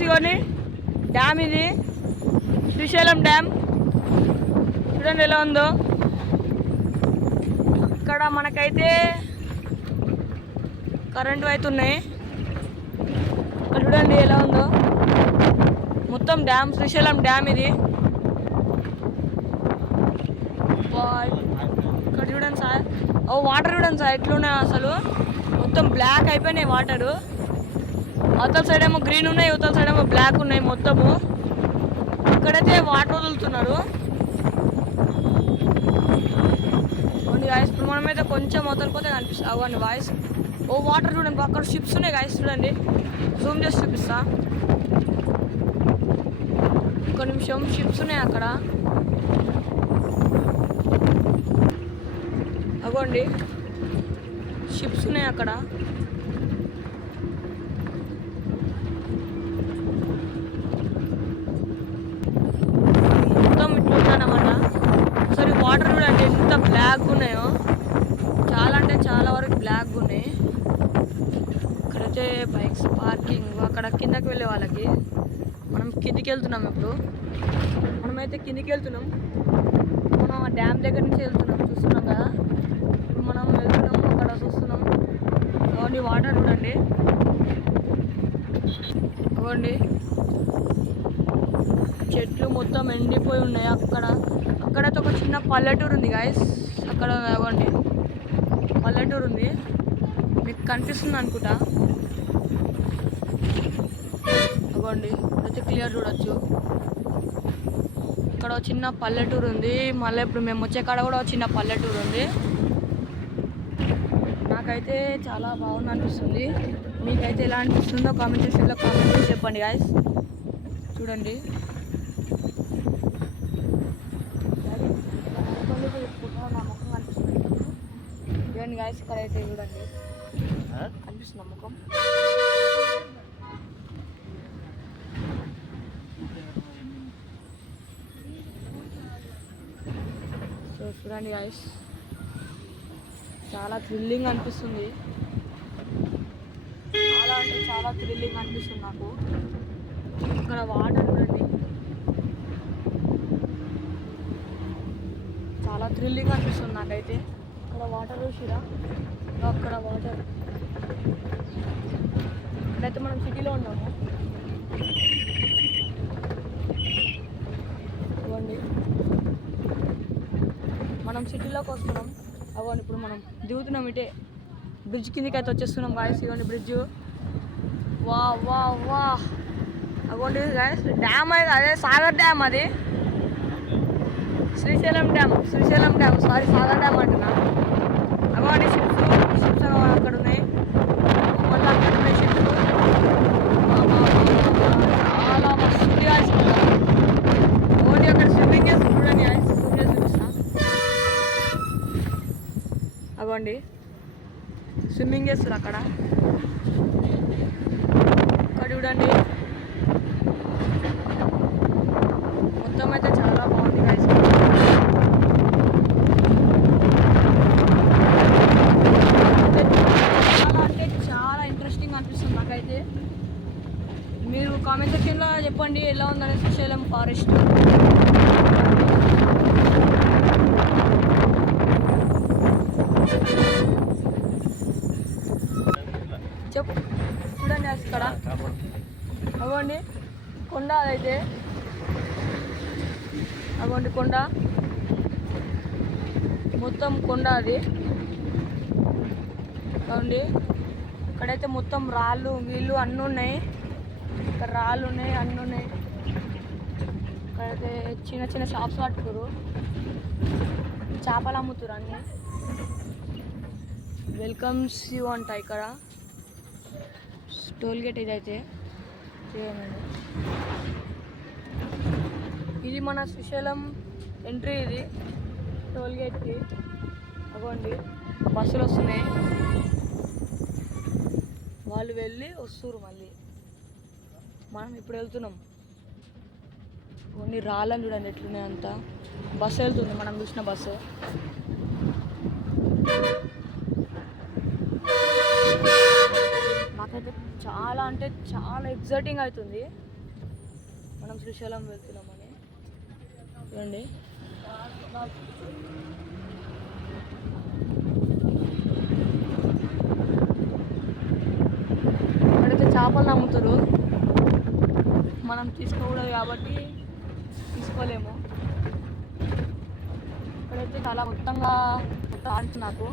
Guys ఇవన్నీ dam, ఇది Srisailam dam. చూడండి ఎలా ఉందో. ఇక్కడ మనకైతే కరెంటు అయితే ఉన్నాయి. ఇక్కడ చూడండి ఎలా ఉందో మొత్తం డ్యామ్, శ్రీశైలం డ్యామ్ ఇది. ఇక్కడ చూడండి సార్, వాటర్ చూడండి సార్ ఎట్లున్నాయి అసలు. మొత్తం బ్లాక్ అయిపోయినాయి వాటరు. అవతల సైడ్ ఏమో గ్రీన్ ఉన్నాయి, యువతల సైడ్ ఏమో బ్లాక్ ఉన్నాయి మొత్తము. ఇక్కడైతే వాటర్ వదులుతున్నారు. ఇప్పుడు మనమైతే కొంచెం వదలిపోతే కనిపిస్తుంది అవన్నీ వాయిస్. వాటర్ చూడండి, అక్కడ షిప్స్ ఉన్నాయి గాయస్. చూడండి జూమ్ చేసి చూపిస్తా. ఒక నిమిషం, షిప్స్ ఉన్నాయి అక్కడ. అగోండి షిప్స్ ఉన్నాయి అక్కడ. మొత్తం ఇట్లుందన్నమాట. ఒకసారి వాటర్ చూడండి ఎంత బ్లాక్ ఉన్నాయో. చాలా అంటే చాలా వరకు బ్లాక్ ఉన్నాయి. ఇక్కడైతే బైక్స్ పార్కింగ్. అక్కడ కిందకి వెళ్ళే వాళ్ళకి. మనం కిందికి వెళ్తున్నాం. ఇప్పుడు మనమైతే కిందికి వెళ్తున్నాం. మనం ఆ డ్యామ్ దగ్గర నుంచి వెళ్తున్నాం, చూస్తున్నాం కదా. ఇప్పుడు మనం వెళ్తున్నాం, అక్కడ చూస్తున్నాం. అవన్నీ వాటర్ చూడండి. అవ్వండి చెట్లు మొత్తం ఎండిపోయి ఉన్నాయి. అక్కడైతే ఒక చిన్న పల్లెటూరు ఉంది గాయస్. అక్కడ అవ్వండి పల్లెటూరు ఉంది, మీకు కనిపిస్తుంది అనుకుంటా. అవ్వండి అయితే క్లియర్ చూడొచ్చు. ఇక్కడ చిన్న పల్లెటూరు ఉంది. మళ్ళీ ఇప్పుడు మేము వచ్చే కాడ కూడా చిన్న పల్లెటూరు ఉంది. నాకైతే చాలా బాగుంది అనిపిస్తుంది. మీకైతే ఎలా అనిపిస్తుందో కామెంట్ సెక్షన్లో కామెంట్ చేసి చెప్పండి గాయస్. చూడండి నా ముఖం కనిపిస్తుంది చూడండి గాయస్. ఇక్కడైతే చూడండి కనిపిస్తుంది ముఖం. సో చూడండి గాయస్, చాలా థ్రిల్లింగ్ అనిపిస్తుంది. చాలా అంటే చాలా థ్రిల్లింగ్ అనిపిస్తుంది నాకు. ఇక్కడ వాటర్ చూడండి, చాలా థ్రిల్లింగ్ అనిపిస్తుంది నాకైతే. ఇక్కడ వాటర్ చూసిరా, అక్కడ వాటర్. ఇక్కడైతే మనం సిటీలో ఉన్నాము. ఇవ్వండి మనం సిటీలోకి వస్తున్నాం. అవ్వండి ఇప్పుడు మనం దిగుతున్నాం. ఇటే బ్రిడ్జ్ కిందకి అయితే వచ్చేస్తున్నాం గాయస్. ఇవ్వండి బ్రిడ్జ్. వా వా వా అవ్వండి గాయస్. డ్యామ్ అయితే అదే సాగర్ డ్యామ్, అది Srisailam dam. Sorry Sagar dam అంటున్నా. అవ్వండి షిప్స్ అక్కడ ఉన్నాయి. మళ్ళీ అక్కడ ఉన్నాయి షిప్స్. చాలా మస్తు గాయస్. ఓన్లీ అక్కడ స్విమ్మింగ్ చేస్తుంది చూడండి గాయస్. అవ్వండి స్విమ్మింగ్ చేస్తారు అక్కడ. చూడండి మొత్తం అయితే చాలా బాగుంది గాయస్. చాలా అంటే చాలా ఇంట్రెస్టింగ్ అనిపిస్తుంది నాకైతే. మీరు కామెంట్ సెక్షన్లో చెప్పండి ఎలా ఉందని శ్రీశైలం ఫారెస్ట్. చెప్పు చూడండి అక్కడ అవ్వండి కొండ. అదైతే అవ్వండి కొండ, మొత్తం కొండ అది. అవ్వండి ఇక్కడైతే మొత్తం రాళ్ళు వీళ్ళు అన్నీ ఉన్నాయి. ఇక్కడ రాళ్ళు ఉన్నాయి, అన్నీ ఉన్నాయి. ఇక్కడైతే చిన్న చిన్న షాప్స్ కట్టుకురు, చేపలు అమ్ముతురు అన్నీ. వెల్కమ్స్ యూ అంట ఇక్కడ. టోల్ గేట్ ఇదైతే ఇది మన శ్రీశైలం ఎంట్రీ. ఇది టోల్ గేట్కి. అవ్వండి బస్సులు వస్తున్నాయి, వాళ్ళు వెళ్ళి వస్తున్నారు మళ్ళీ. మనం ఇప్పుడు వెళ్తున్నాం. కొన్ని రాళ్ళని చూడండి ఎట్లున్నాయి అంతా. బస్సు వెళ్తుంది, మనం చూసిన బస్సు. నాకైతే చాలా అంటే చాలా ఎగ్జైటింగ్ అవుతుంది. మనం శ్రీశైలం వెళ్తున్నామని. చూడండి ఇక్కడైతే చేపలు అమ్ముతారు. మనం తీసుకోకూడదు కాబట్టి తీసుకోలేము. ఇక్కడైతే చాలా మొత్తంగా నాకు